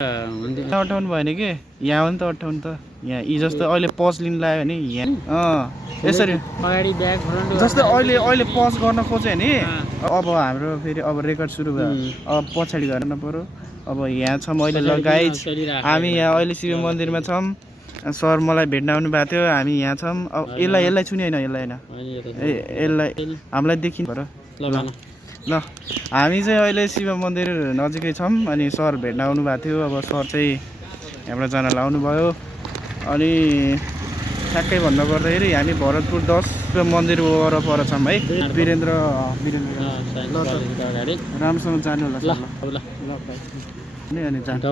अटाउनु भएन कि यहाँ हो नि त अटाउनु त यहाँ यी जस्तो अहिले पज लिन लाग्यो भने यहाँ यसरी अगाडि ब्याक फ्रन्ट जस्तै अहिले पज गर्न खोज्यो भने अब हाम्रो फेरि अब रेकर्ड सुरु भयो अब पछाडि गर्न पर्यो अब यहाँ छौँ अहिले लगाइज हामी यहाँ अहिले शिव मन्दिरमा छौँ सर मलाई भेट्न आउनु भएको थियो हामी यहाँ छौँ अब यसलाई छुने होइन यसलाई होइन यसलाई हामीलाई देखिनु पर्यो ल हामी चाहिँ अहिले शिव मन्दिर नजिकै छौँ अनि सर भेट्न आउनु भएको थियो अब सर चाहिँ यहाँबाट जानलाई आउनुभयो अनि ठ्याक्कै भन्नुपर्दाखेरि हामी भरतपुर 10 शिव मन्दिर वरपर छौँ है वीरेन्द्र राम्रोसँग जानु होला अनि जानु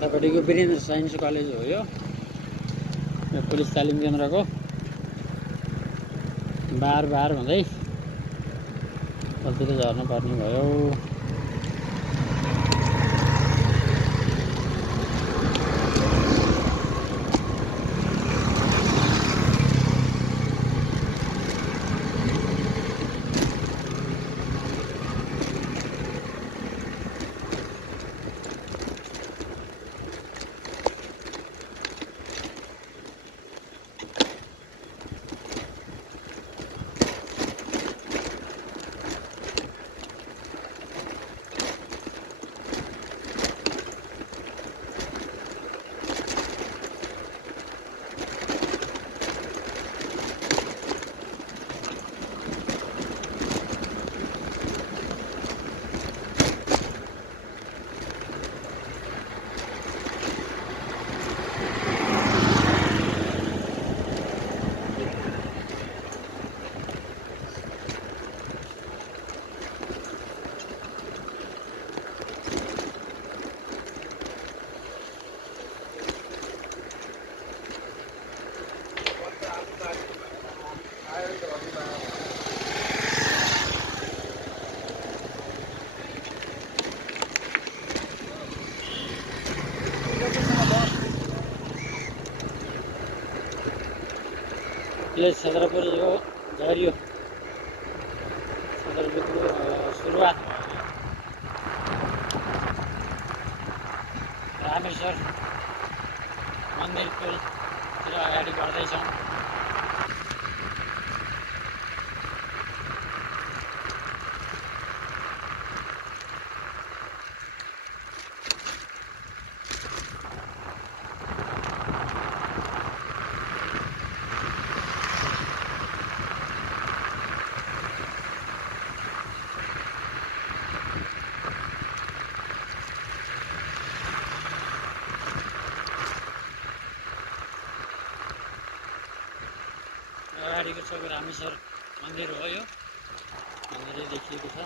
यतापट्टिको वीरेन्द्र साइन्स कलेज हो यो पुलिस तालिम केन्द्रको बार भन्दै कतितिर झर्नु पर्ने भयो। यो छत्रपुर यो झरियो छत्रपुरको सुरुवात रामेश्वर मन्दिरतिर अगाडि बढ्दैछौँ। अगाडिको छेउको रामेश्वर मन्दिर हो यो मन्दिर देखिएको छ।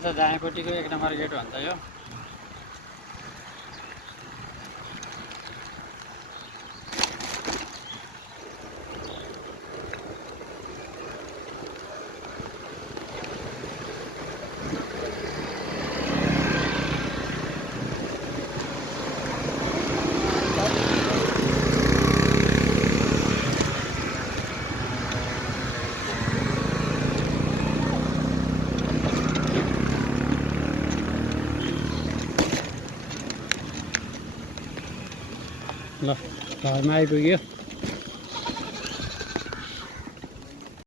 यता दायाँपट्टिको 1 नम्बर गेट भन्छ यो ल घरमा आइपुग्यो